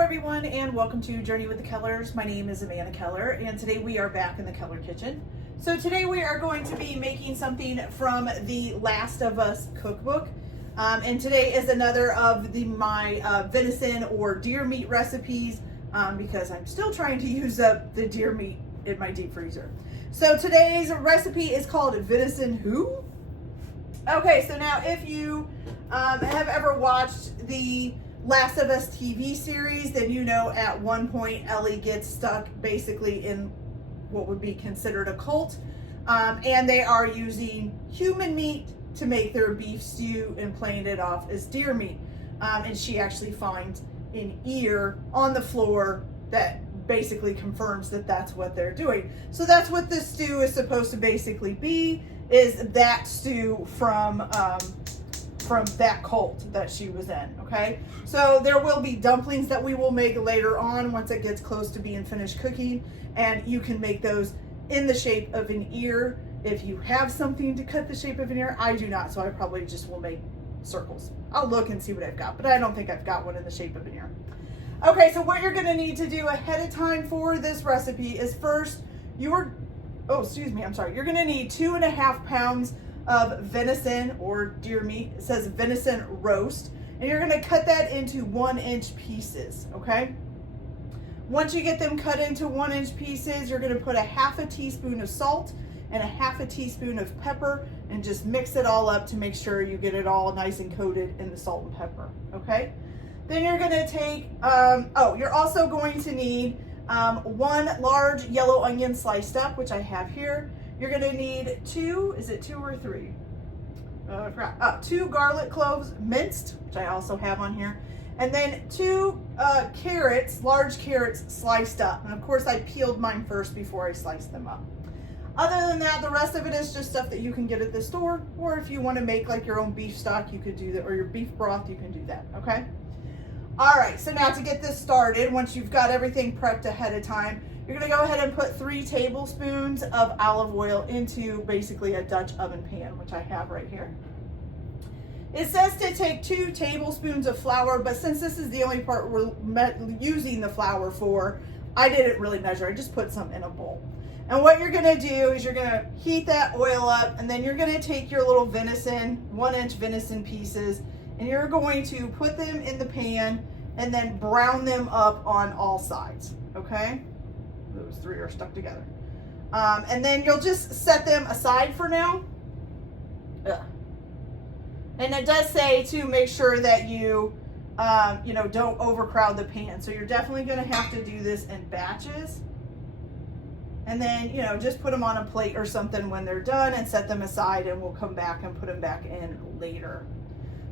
everyone, and welcome to Journey with the Kellers. My name is Amanda Keller, and today we are back in the Keller kitchen. So today we are going to be making something from the Last of Us cookbook. And today is another of my venison or deer meat recipes because I'm still trying to use up the deer meat in my deep freezer. So today's recipe is called Venison Who? Okay, so now if you have ever watched the Last of Us TV series, then you know at one point Ellie gets stuck basically in what would be considered a cult, and they are using human meat to make their beef stew and playing it off as deer meat, and she actually finds an ear on the floor that basically confirms that that's what they're doing. So that's what this stew is supposed to basically be, is that stew from that cult that she was in, okay? So there will be dumplings that we will make later on once it gets close to being finished cooking, and you can make those in the shape of an ear if you have something to cut the shape of an ear. I do not, so I probably just will make circles. I'll look and see what I've got, but I don't think I've got one in the shape of an ear. Okay, so what you're gonna need to do ahead of time for this recipe is first, you're gonna need 2.5 pounds of venison or deer meat. It says venison roast, and you're going to cut that into 1-inch pieces, okay? Once you get them cut into 1-inch pieces, you're going to put a 1/2 teaspoon of salt and a 1/2 teaspoon of pepper and just mix it all up to make sure you get it all nice and coated in the salt and pepper, okay? Then you're going to take, you're also going to need 1 large yellow onion sliced up, which I have here. You're going to need 2 or 3? I forgot. 2 garlic cloves minced, which I also have on here. And then 2 carrots, large carrots sliced up. And of course I peeled mine first before I sliced them up. Other than that, the rest of it is just stuff that you can get at the store, or if you want to make like your own beef stock, you could do that, or your beef broth, you can do that, okay? All right, so now to get this started, once you've got everything prepped ahead of time, you're gonna go ahead and put 3 tablespoons of olive oil into basically a Dutch oven pan, which I have right here. It says to take 2 tablespoons of flour, but since this is the only part we're using the flour for, I didn't really measure. I just put some in a bowl. And what you're gonna do is you're gonna heat that oil up, and then you're gonna take your little venison, 1-inch venison pieces, and you're going to put them in the pan and then brown them up on all sides, okay? Those 3 are stuck together. And then you'll just set them aside for now. And it does say to make sure that you, don't overcrowd the pan. So you're definitely gonna have to do this in batches. And then, just put them on a plate or something when they're done and set them aside, and we'll come back and put them back in later.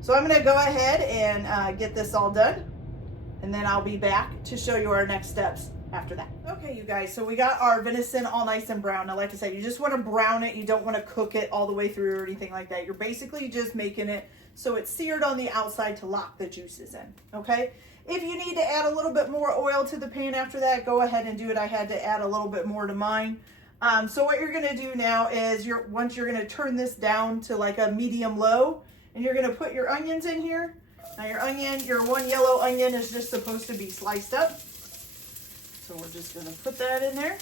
So I'm gonna go ahead and get this all done, and then I'll be back to show you our next steps after that. Okay, you guys, so we got our venison all nice and brown. Now, like I said, you just want to brown it. You don't want to cook it all the way through or anything like that. You're basically just making it so it's seared on the outside to lock the juices in, okay? If you need to add a little bit more oil to the pan after that, go ahead and do it. I had to add a little bit more to mine. So what you're gonna do now is once you're gonna turn this down to like a medium-low, and you're gonna put your onions in here. Now your 1 yellow onion is just supposed to be sliced up. So we're just gonna put that in there.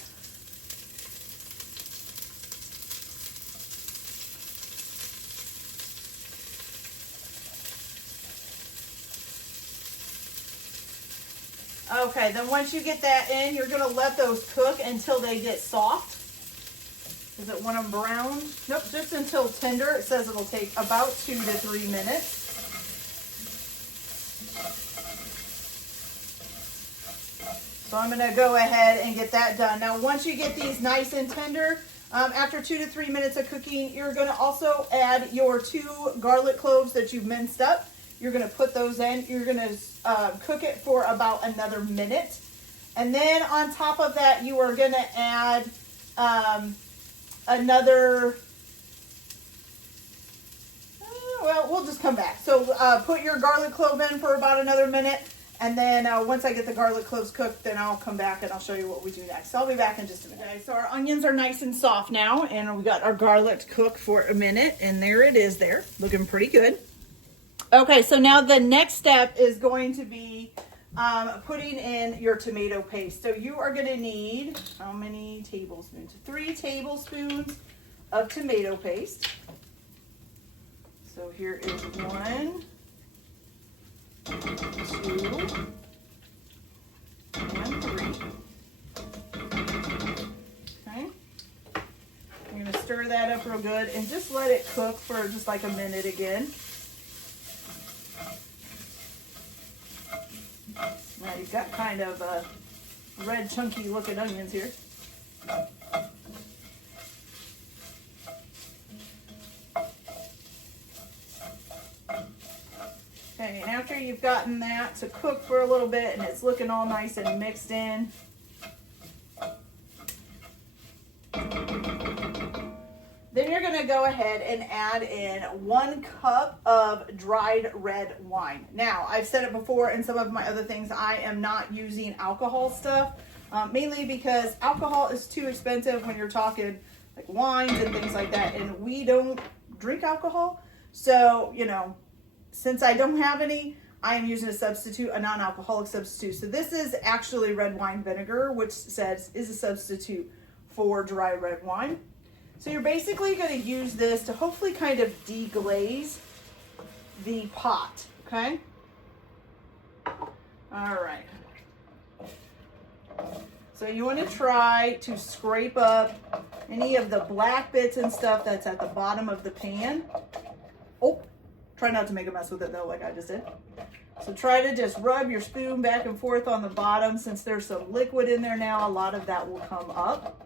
Okay, then once you get that in, you're gonna let those cook until they get soft. Does it want them brown? Nope, just until tender. It says it'll take about 2 to 3 minutes. So I'm gonna go ahead and get that done. Now, once you get these nice and tender, after 2 to 3 minutes of cooking, you're gonna also add your 2 garlic cloves that you've minced up. You're gonna put those in. You're gonna cook it for about another minute. And then on top of that, you are gonna add we'll just come back. So put your garlic clove in for about another minute. And then once I get the garlic cloves cooked, then I'll come back and I'll show you what we do next. So I'll be back in just a minute. Okay, so our onions are nice and soft now, and we got our garlic cooked for a minute, and there it is there, looking pretty good. Okay, so now the next step is going to be putting in your tomato paste. So you are going to need, how many tablespoons? 3 tablespoons of tomato paste. So here is 1, 2, and 3. Okay. You're going to stir that up real good and just let it cook for just like a minute again. Now you've got kind of red chunky looking onions here. Okay, and after you've gotten that to cook for a little bit and it's looking all nice and mixed in, then you're going to go ahead and add in 1 cup of dried red wine. Now, I've said it before in some of my other things, I am not using alcohol stuff, mainly because alcohol is too expensive when you're talking like wines and things like that, and we don't drink alcohol. So, you know, since I don't have any, I am using a substitute, a non-alcoholic substitute. So this is actually red wine vinegar, which says is a substitute for dry red wine. So you're basically going to use this to hopefully kind of deglaze the pot, okay? All right. So you want to try to scrape up any of the black bits and stuff that's at the bottom of the pan. Oh, try not to make a mess with it though, like I just did. So try to just rub your spoon back and forth on the bottom. Since there's some liquid in there now, a lot of that will come up.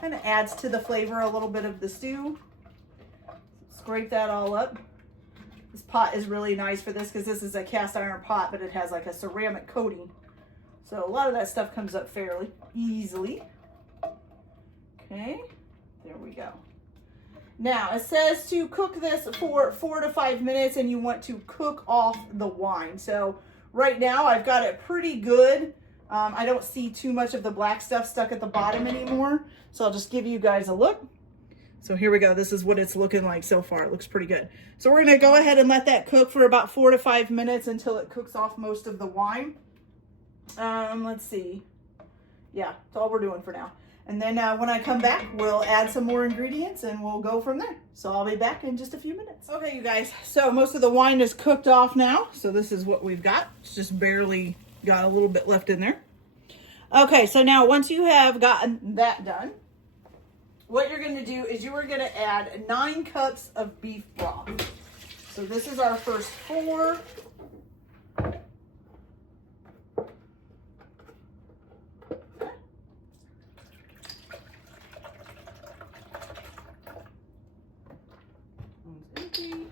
Kind of adds to the flavor a little bit of the stew. Scrape that all up. This pot is really nice for this because this is a cast iron pot, but it has like a ceramic coating. So a lot of that stuff comes up fairly easily. Okay, there we go. Now it says to cook this for 4 to 5 minutes and you want to cook off the wine. So right now I've got it pretty good. I don't see too much of the black stuff stuck at the bottom anymore. So I'll just give you guys a look. So here we go. This is what it's looking like so far. It looks pretty good. So we're going to go ahead and let that cook for about 4 to 5 minutes until it cooks off most of the wine. Let's see. Yeah, that's all we're doing for now. And then when I come back, we'll add some more ingredients and we'll go from there. So I'll be back in just a few minutes. Okay, you guys. So most of the wine is cooked off now. So this is what we've got. It's just barely got a little bit left in there. Okay, so now once you have gotten that done, what you're going to do is you are going to add 9 cups of beef broth. So this is our first 4. One's empty.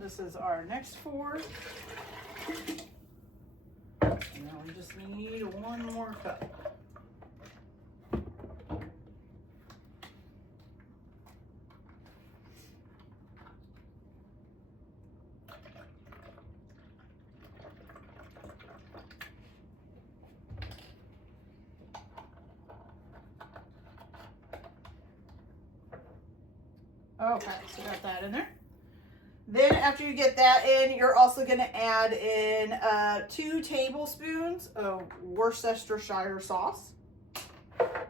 This is our next 4. Now we just need 1 more cup. Okay, so got that in there. Then after you get that in, you're also going to add in 2 tablespoons of Worcestershire sauce. Okay.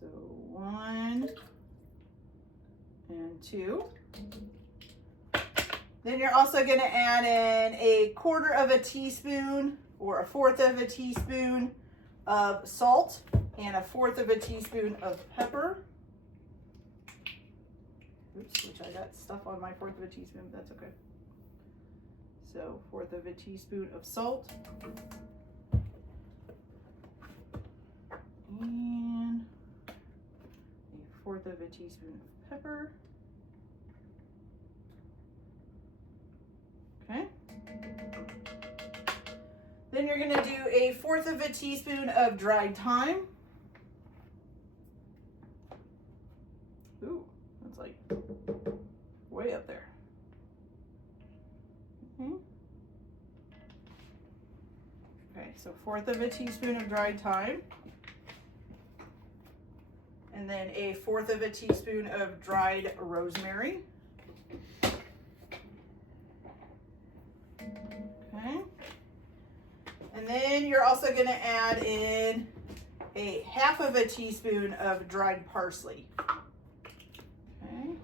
So 1 and 2. Then you're also going to add in a 1/4 of a teaspoon or a 1/4 of a teaspoon of salt and a 1/4 of a teaspoon of pepper. Oops, which I got stuff on my 1/4 of a teaspoon, but that's okay. So 1/4 of a teaspoon of salt. And a 1/4 of a teaspoon of pepper. Okay. Then you're going to do a 1/4 of a teaspoon of dried thyme. Ooh, that's like way up there. Okay, so 1/4 of a teaspoon of dried thyme. And then a 1/4 of a teaspoon of dried rosemary. Okay. And then you're also going to add in a 1/2 of a teaspoon of dried parsley. Okay.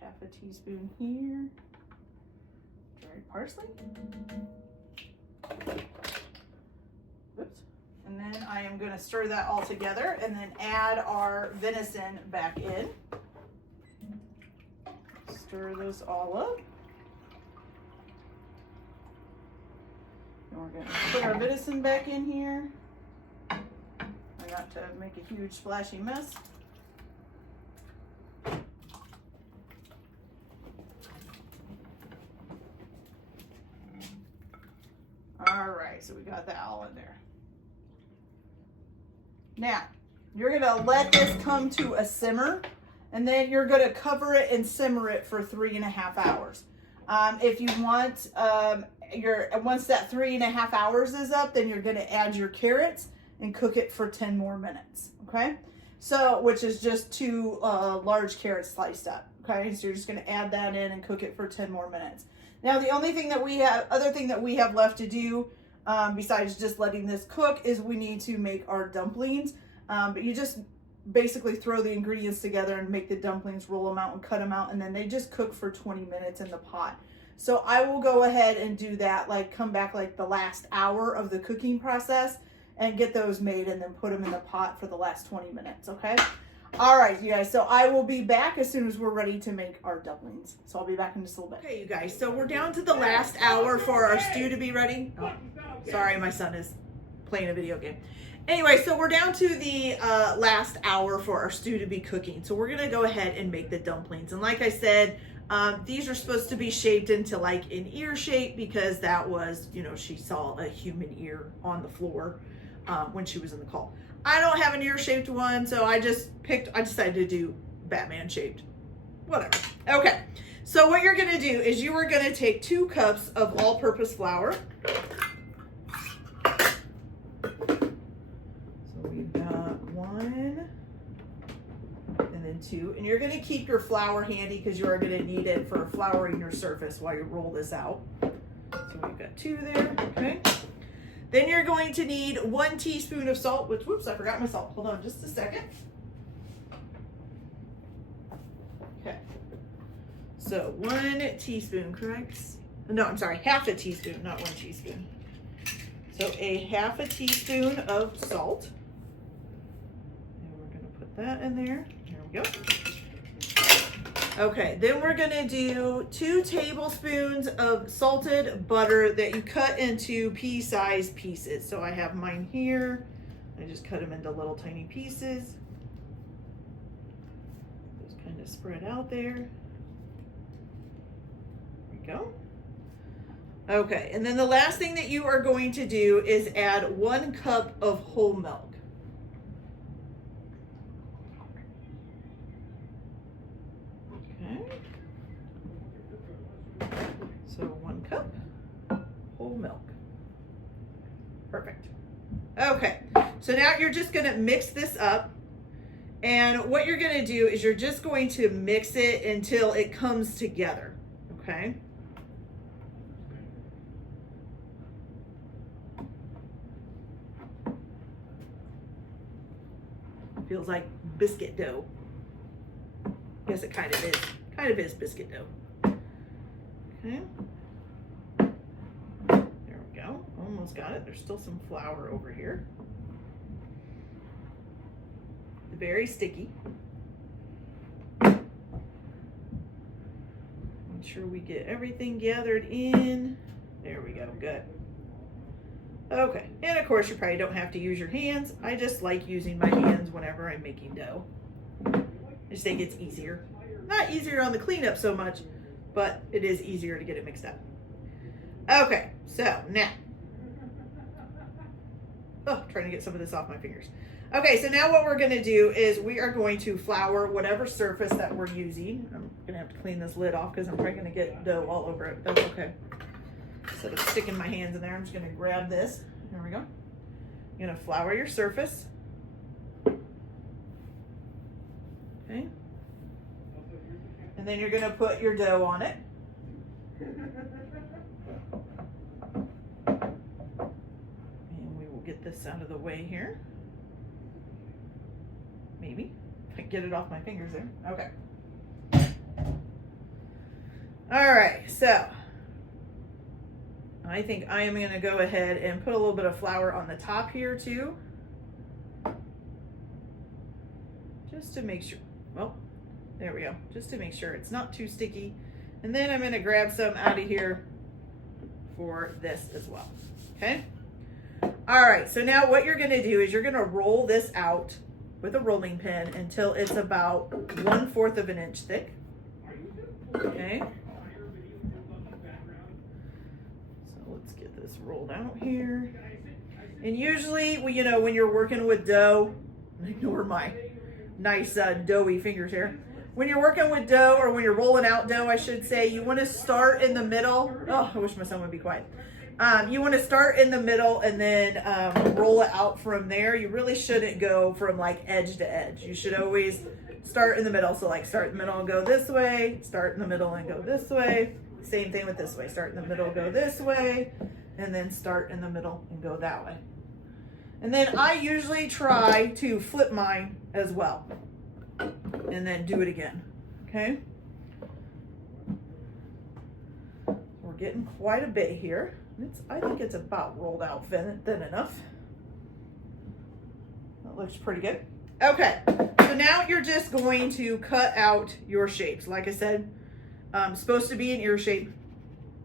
1/2 a teaspoon here. Dried parsley. Oops. And then I am going to stir that all together and then add our venison back in. Stir this all up. And we're going to put our venison back in here. I got to make a huge splashy mess. All right, so we got that all in there. Now, you're gonna let this come to a simmer, and then you're gonna cover it and simmer it for 3.5 hours. If you want, once that 3.5 hours is up, then you're gonna add your carrots and cook it for 10 more minutes, okay? So, which is just 2 large carrots sliced up, okay? So you're just gonna add that in and cook it for 10 more minutes. Now, the only thing that we have left to do, besides just letting this cook, is we need to make our dumplings. But you just basically throw the ingredients together and make the dumplings, roll them out and cut them out, and then they just cook for 20 minutes in the pot. So I will go ahead and do that, like come back like the last hour of the cooking process and get those made and then put them in the pot for the last 20 minutes, okay? All right, you guys, so I will be back as soon as we're ready to make our dumplings. So I'll be back in just a little bit. Okay, you guys, so we're down to the last hour for our stew to be ready. Oh, sorry, my son is playing a video game. Anyway, so we're down to the last hour for our stew to be cooking. So we're gonna go ahead and make the dumplings. And like I said, these are supposed to be shaped into like an ear shape because that was, you know, she saw a human ear on the floor when she was in the call. I don't have an ear-shaped one, so I decided to do Batman-shaped. Whatever. Okay, so what you're gonna do is you are gonna take 2 cups of all-purpose flour. So we've got 1, and then 2. And you're gonna keep your flour handy because you are gonna need it for flouring your surface while you roll this out. So we've got 2 there, okay? Then you're going to need 1 teaspoon of salt, which, whoops, I forgot my salt. Hold on just a second. Okay. So 1 teaspoon, correct? No, I'm sorry, 1/2 a teaspoon, not 1 teaspoon. So a 1/2 a teaspoon of salt. And we're gonna put that in there. There we go. Okay, then we're gonna do 2 tablespoons of salted butter that you cut into pea-sized pieces. So I have mine here. I just cut them into little tiny pieces. Just kind of spread out there. There we go. Okay, and then the last thing that you are going to do is add 1 cup of whole milk. So 1 cup whole milk. Perfect. Okay, so now you're just gonna mix this up. And what you're gonna do is you're just going to mix it until it comes together, okay? Feels like biscuit dough. Guess it kind of is biscuit dough. Okay. There we go. Almost got it. There's still some flour over here. Very sticky. Make sure we get everything gathered in. There we go. Good. Okay. And of course, you probably don't have to use your hands. I just like using my hands whenever I'm making dough. I just think it's easier. Not easier on the cleanup so much, but it is easier to get it mixed up. Okay, so now, trying to get some of this off my fingers. Okay, so now what we're gonna do is we are going to flour whatever surface that we're using. I'm gonna have to clean this lid off because I'm probably gonna get dough all over it. That's okay. Instead of sticking my hands in there, I'm just gonna grab this. There we go. You're gonna flour your surface. Okay. And then you're gonna put your dough on it. And we will get this out of the way here. Maybe. If I can get it off my fingers there. Okay. All right, so I think I am gonna go ahead and put a little bit of flour on the top here too. Just to make sure, well, there we go. Just to make sure it's not too sticky. And then I'm gonna grab some out of here for this as well, okay? All right, so now what you're gonna do is you're gonna roll this out with a rolling pin until it's about 1/4 of an inch thick, okay? Let's get this rolled out here. And usually, you know, when you're working with dough, ignore my nice doughy fingers here. When you're working with dough, or when you're rolling out dough, I should say, you want to start in the middle. Oh, I wish my son would be quiet. You want to start in the middle and then roll it out from there. You really shouldn't go from like edge to edge. You should always start in the middle. So like start in the middle and go this way, start in the middle and go this way. Same thing with this way. Start in the middle, go this way, and then start in the middle and go that way. And then I usually try to flip mine as well. And then do it again, okay? We're getting quite a bit here. I think it's about rolled out thin enough. That looks pretty good. Okay, so now you're just going to cut out your shapes. Like I said, supposed to be an ear shape.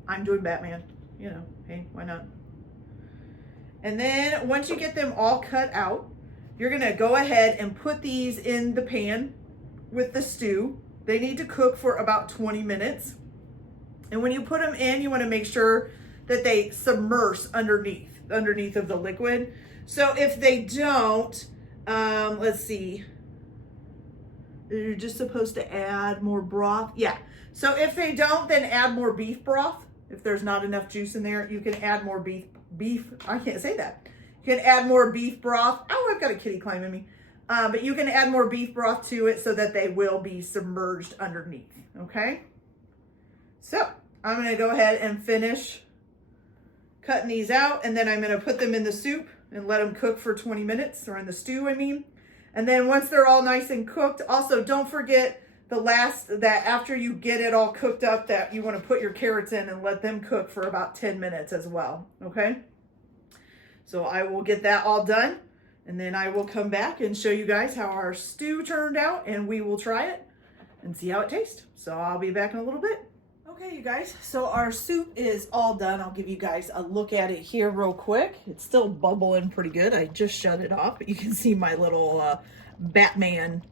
I'm doing Batman, you know, hey, why not? And then once you get them all cut out, you're gonna go ahead and put these in the pan with the stew. They need to cook for about 20 minutes. And when you put them in, you wanna make sure that they submerge underneath of the liquid. So if they don't, let's see, you're just supposed to add more broth. Yeah, so if they don't, then add more beef broth. If there's not enough juice in there, you can add more beef, I can't say that. You can add more beef broth. Oh, I've got a kitty climbing me. But you can add more beef broth to it so that they will be submerged underneath, okay? So I'm gonna go ahead and finish cutting these out, and then I'm gonna put them in the soup and let them cook for 20 minutes, or in the stew, I mean. And then once they're all nice and cooked, also don't forget that after you get it all cooked up, that you wanna put your carrots in and let them cook for about 10 minutes as well, okay? So I will get that all done, and then I will come back and show you guys how our stew turned out, and we will try it and see how it tastes. So I'll be back in a little bit. Okay, you guys, so our soup is all done. I'll give you guys a look at it here real quick. It's still bubbling pretty good. I just shut it off, but you can see my little Batman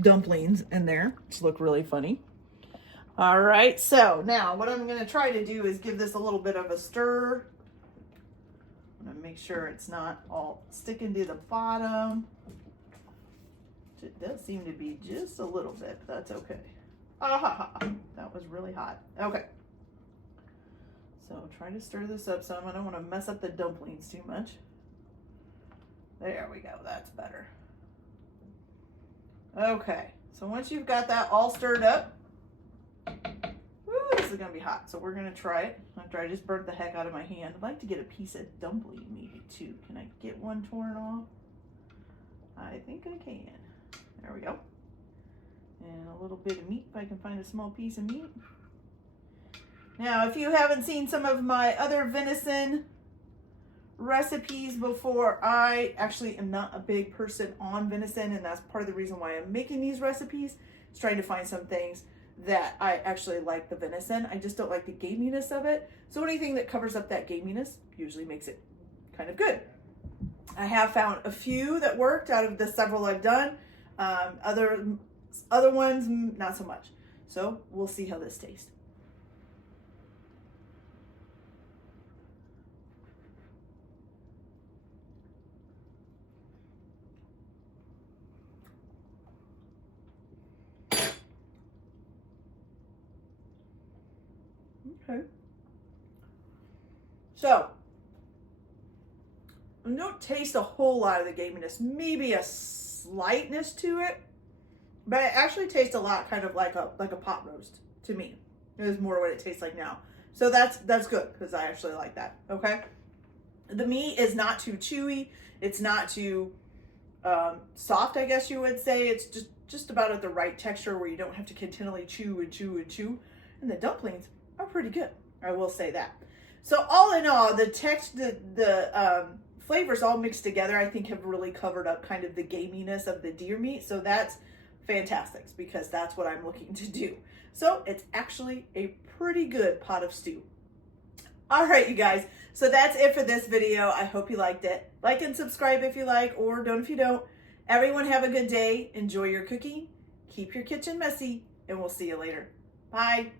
dumplings in there, which look really funny. All right, so now what I'm gonna try to do is give this a little bit of a stir. I'm gonna make sure it's not all sticking to the bottom. It does seem to be just a little bit, but that's okay. Ah, that was really hot. Okay. So try to stir this up some. I don't want to mess up the dumplings too much. There we go. That's better. Okay. So once you've got that all stirred up, woo, this is going to be hot. So we're going to try it. After I just burnt the heck out of my hand. I'd like to get a piece of dumpling maybe too. Can I get one torn off? I think I can. There we go. And a little bit of meat, if I can find a small piece of meat. Now, if you haven't seen some of my other venison recipes before, I actually am not a big person on venison, and that's part of the reason why I'm making these recipes, is trying to find some things that I actually like the venison. I just don't like the gaminess of it. So anything that covers up that gaminess usually makes it kind of good. I have found a few that worked out of the several I've done. Other ones, not so much. So we'll see how this tastes. Okay. So, I don't taste a whole lot of the gaminess, maybe a slightness to it, but it actually tastes a lot kind of like a pot roast to me. It is more what it tastes like now. So that's good because I actually like that. Okay. The meat is not too chewy. It's not too soft, I guess you would say. It's just about at the right texture where you don't have to continually chew and chew and chew. And the dumplings are pretty good. I will say that. So all in all, the flavors all mixed together, I think have really covered up kind of the gaminess of the deer meat. So that's fantastic because that's what I'm looking to do. So it's actually a pretty good pot of stew. All right, you guys. So that's it for this video. I hope you liked it. Like and subscribe if you like, or don't if you don't. Everyone have a good day. Enjoy your cooking. Keep your kitchen messy, and we'll see you later. Bye.